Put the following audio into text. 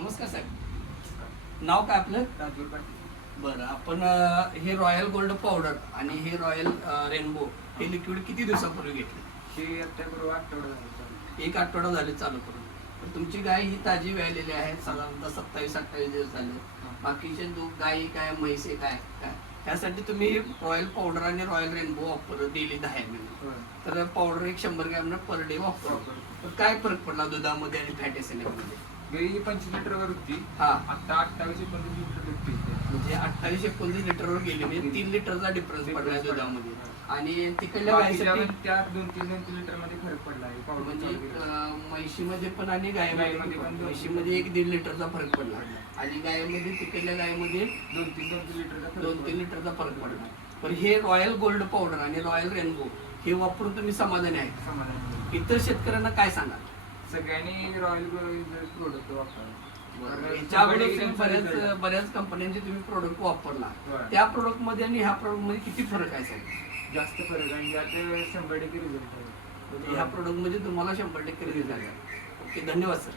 नमस्कार साहेब, नाव काय आपलं? राजूर पाटील. बरं, आपण हे रॉयल गोल्ड पावडर आणि हे रॉयल रेनबो हे लिक्विड किती दिवसापूर्वी घेतले? हे आत्ताबरोबर आठवडा झाला. एक आठवडा झाले चालू करून. पण तुमची गाय ही ताजी व्यायलेली आहे, साधारणतः 27-28 दिवस झाले. बाकीचे गायी काय, म्हैसे काय काय त्यासाठी तुम्ही रॉयल पावडर आणि रॉयल रेनबो वापर डेली 10 ml. तर पावडर एक 100 ग्रॅम पर डे वापरतो. तर काय फरक पडला दुधामध्ये आणि फॅट एसिडमध्ये? गाई 25 लिटरवर होती. हा, आता 28-29 लिटर दूध पिते. म्हणजे 28-29 लिटरवर गेली, म्हणजे 3 लिटरचा डिफरन्स पडला दुधामध्ये. आणि तिकडल्या बाकीच्या गायीसाठी त्या 2-3 लिटर मध्ये फरक पडला आहे पावडर म्हणजे म्हैशीमध्ये पण आणि गायीमध्ये गायीमध्ये पण म्हैशीमध्ये 1-1.5 लिटरचा फरक पडला आणि गायीमध्ये तिकडल्या गायीमध्ये 2-3 लिटरचा 2-3 लिटरचा फरक पडला. पण हे रॉयल गोल्ड पावडर आणि रॉयल रेनबो हे वापरून तुम्ही समाधानी आहे? समाधान. इतर शेतकऱ्यांना काय सांगा? सगळ्यांनी रॉयल प्रोडक्ट वापरावे. याच्या अगोदर बऱ्याच कंपन्यांचे तुम्ही प्रोडक्ट वापरला, त्या प्रोडक्ट मध्ये आणि ह्या प्रोडक्ट मध्ये किती फरक आहे साहेब? जास्त फरक आहे, यात 100% रिझल्ट आहे. ह्या प्रोडक्ट मध्ये तुम्हाला 100% रिझल्ट आहे. ओके, धन्यवाद सर.